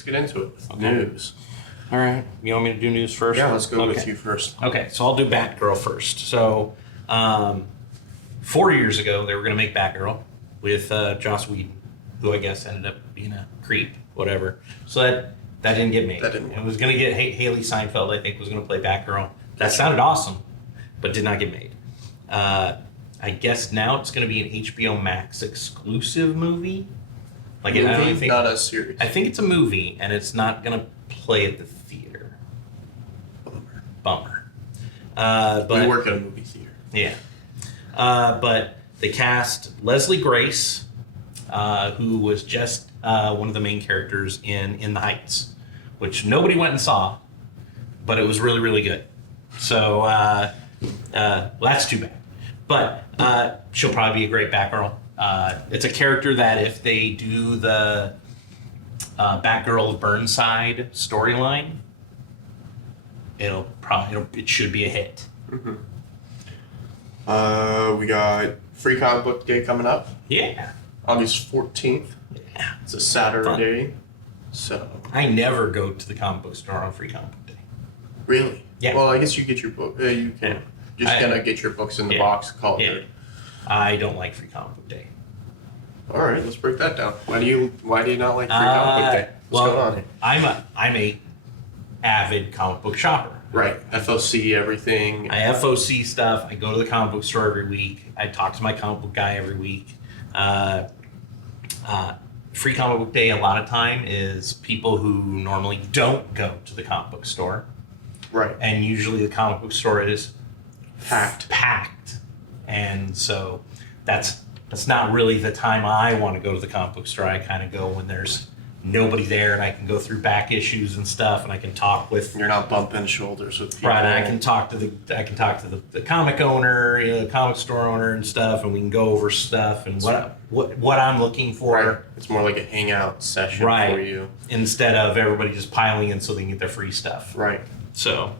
let's get into it. Okay. News. All right. You want me to do news first? Yeah, let's go with you first. Okay, so I'll do Batgirl first. So, 4 years ago, they were going to make Batgirl with Joss Whedon, who I guess ended up being a creep, whatever. So that didn't get made. That didn't work. It was going to get Haley Seinfeld, I think, was going to play Batgirl. That sounded awesome, but did not get made. I guess now it's going to be an HBO Max exclusive movie. Like I don't think, not a series. I think it's a movie, and it's not going to play at the theater. Bummer. But we work at a movie theater. Yeah. But they cast Leslie Grace, who was just one of the main characters in The Heights, which nobody went and saw, but it was really, really good. So, well, that's too bad. But she'll probably be a great Batgirl. It's a character that if they do the Batgirl Burnside storyline, it should be a hit. Mm-hmm. We got Free Comic Book Day coming up. Yeah. August 14th. Yeah. It's a Saturday. So. I never go to the comic book store on Free Comic Book Day. Really? Yeah. Well, I guess you get your book. You can. Yeah. Just gonna get your books in the box. Call it good. I don't like Free Comic Book Day. All right, let's break that down. Why do you not like Free Comic Book Day? What's going on? I'm a avid comic book shopper. Right, FOC everything. I FOC stuff. I go to the comic book store every week. I talk to my comic book guy every week. Free Comic Book Day, a lot of time, is people who normally don't go to the comic book store. Right. And usually the comic book store is packed. And so that's not really the time I want to go to the comic book store. I kind of go when there's nobody there, and I can go through back issues and stuff, and I can talk with. You're not bumping shoulders with people. Right, and I can talk to the comic owner, the comic store owner, and stuff, and we can go over stuff and what I'm looking for. Right. It's more like a hangout session for you, instead of everybody just piling in so they can get their free stuff. Right. So.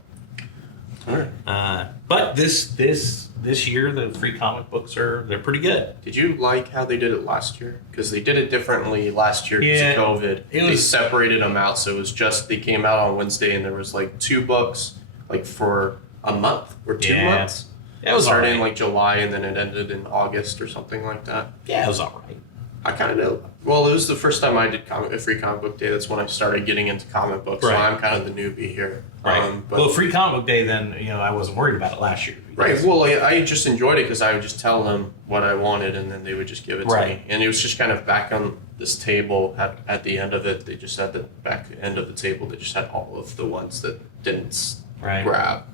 All right. But this year the free comic books they're pretty good. Did you like how they did it last year? Because they did it differently last year because of COVID. They separated them out, so it was just they came out on Wednesday and there was like 2 books like for a month or 2 months. It was started in like July and then it ended in August or something like that. Yeah, it was all right. I kind of know. Well, it was the first time I did a free comic book day. That's when I started getting into comic books. Right. So I'm kind of the newbie here. Right. Well, free comic book day, then I wasn't worried about it last year. Right. Well, I just enjoyed it because I would just tell them what I wanted, and then they would just give it to me. And it was just kind of back on this table at the end of it. They just had the back end of the table. They just had all of the ones that didn't grab.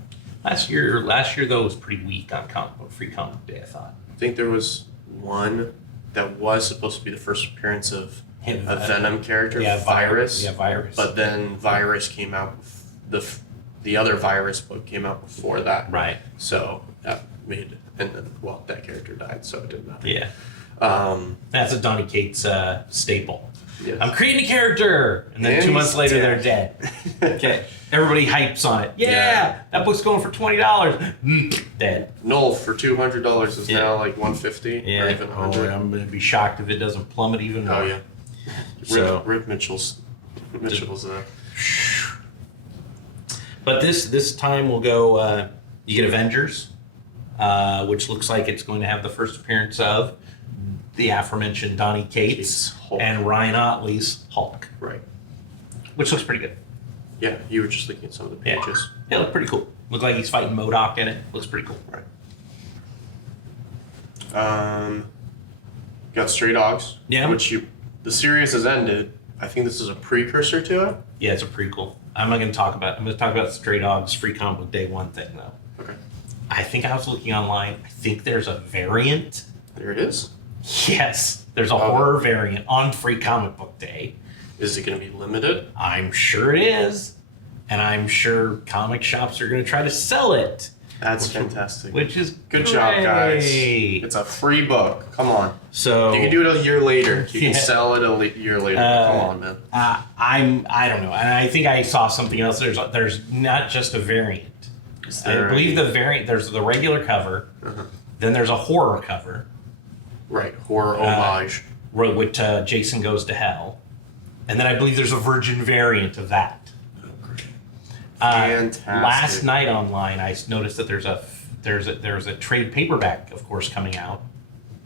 Last year though was pretty weak on free comic book day. I thought. I think there was one that was supposed to be the first appearance of a Venom character, Virus. Yeah, Virus. But then Virus came out. The other Virus book came out before that. Right. So that made, and then that character died, so it didn't matter. Yeah. That's a Donny Cates staple. Yes. I'm creating a character, and then 2 months later they're dead. Okay. Everybody hypes on it. Yeah, that book's going for $20. Dead. Null for $200 is now like $150 or even $100. I'm gonna be shocked if it doesn't plummet even more. Oh yeah. So Rip Mitchell's there. But this time we'll go. You get Avengers, which looks like it's going to have the first appearance of the aforementioned Donny Cates and Ryan Otley's Hulk. Right. Which looks pretty good. Yeah, you were just looking at some of the pages. Yeah, look pretty cool. Look like he's fighting MODOK in it. Looks pretty cool. Right. Got Stray Dogs. Yeah. The series has ended. I think this is a precursor to it. Yeah, it's a prequel. I'm going to talk about Stray Dogs Free Comic Book Day one thing though. Okay. I think I was looking online. I think there's a variant. There it is. Yes, there's a horror variant on Free Comic Book Day. Is it going to be limited? I'm sure it is. And I'm sure comic shops are going to try to sell it. That's fantastic. Which is good job, guys. It's a free book. Come on. So you can do it a year later. You can sell it a year later. Come on, man. I don't know. And I think I saw something else. There's not just a variant. I believe the variant. There's the regular cover. Then there's a horror cover. Right, horror homage. With Jason Goes to Hell. And then I believe there's a Virgin variant of that. Fantastic. Last night online, I noticed that there's a trade paperback, of course, coming out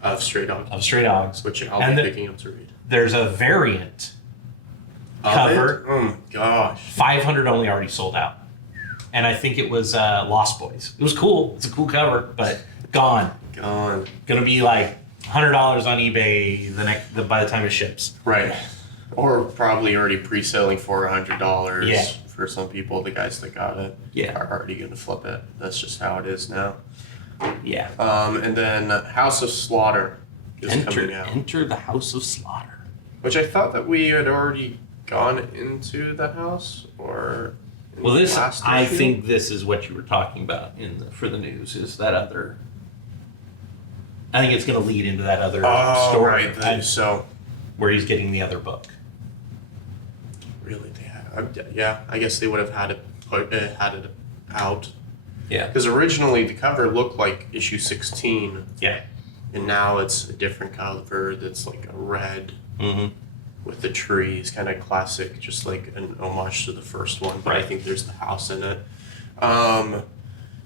Of Stray Dogs. of Stray Dogs, Which I'll and be picking up to read. there's a variant Of cover. it? Oh my gosh. 500 only already sold out, and I think it was Lost Boys. It was cool. It's a cool cover, but gone. Gone. Gonna be like $100 on eBay by the time it ships. Right. Or probably already pre-selling for $100. Yeah. For some people, the guys that got it Yeah. are already going to flip it. That's just how it is now. Yeah. And then House of Slaughter is coming out. Enter the House of Slaughter. Which I thought that we had already gone into the house, or in Well, the this last I issue? think this is what you were talking about for the news. Is that other? I think it's going to lead into that other story, right. So where he's getting the other book. really, yeah. I guess they would have had it out, Yeah. because originally the cover looked like issue 16, Yeah. and now it's a different cover that's like a red Mm-hmm. with the trees, kind of classic, just like an homage to the first one. But I Right. think there's the house in it,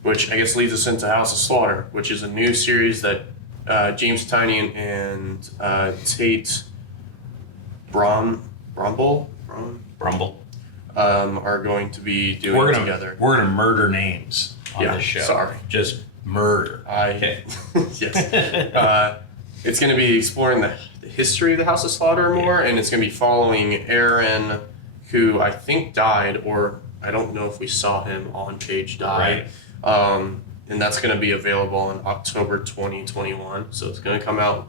which I guess leads us into House of Slaughter, which is a new series that James Tynion and Tate Brumble are going to be doing together. We're gonna murder names on Yeah, this show. sorry. Just murder. Okay. Yes. It's going to be exploring the history of the House of Slaughter more, and it's going to be following Aaron, who I think died, or I don't know if we saw him on page die. Right. And that's going to be available in October 2021. So it's going to come out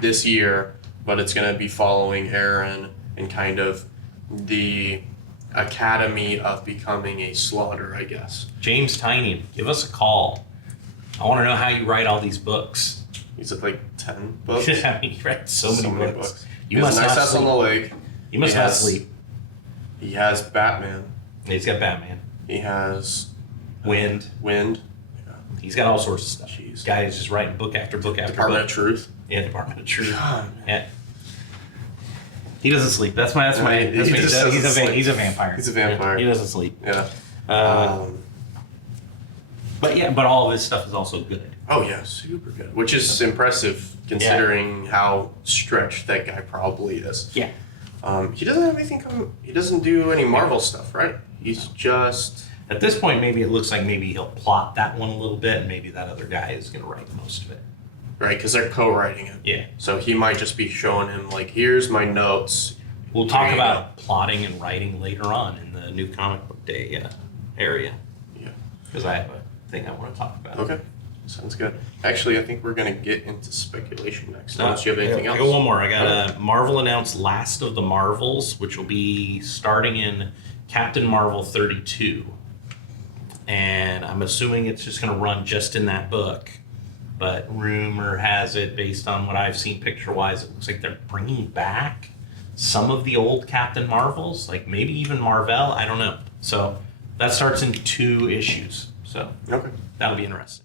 this year, but it's going to be following Aaron and kind of the academy of becoming a slaughter, I guess. James Tynion, give us a call. I want to know how you write all these books. He's at like 10 books. I mean, you write so many books. You He has must a nice not house on sleep. the lake. You must He not has- sleep. He has Batman. He's got Batman, He has Wind. Wind. He's got all sorts of stuff. Jeez. This guy is just writing book after book after Department of book. Truth. Yeah, Department of Truth. God. Yeah. He doesn't sleep. He's just doesn't he's a vampire. He's a vampire. He doesn't sleep. Yeah. But all of his stuff is also good. Oh yeah, super good. Which is impressive considering how stretched that guy probably is. Yeah. He doesn't have anything he doesn't do any Marvel stuff, right? He's just At this point, maybe it looks like maybe he'll plot that one a little bit, and maybe that other guy is going to write most of it. right, because they're co-writing it. Yeah. So he might just be showing him like, here's my notes. We'll talk There you about plotting and writing later on in the new comic book day area, Yeah. because I have a thing I want to talk about. Okay. Sounds good. Actually, I think we're gonna get into speculation next. Unless you have anything else. I got one more. I got Marvel announced Last of the Marvels, which will be starting in Captain Marvel 32. And I'm assuming it's just going to run just in that book. But rumor has it, based on what I've seen picture-wise, it looks like they're bringing back some of the old Captain Marvels, like maybe even Marvel. I don't know. So that starts in 2 issues. So Okay. that'll be interesting.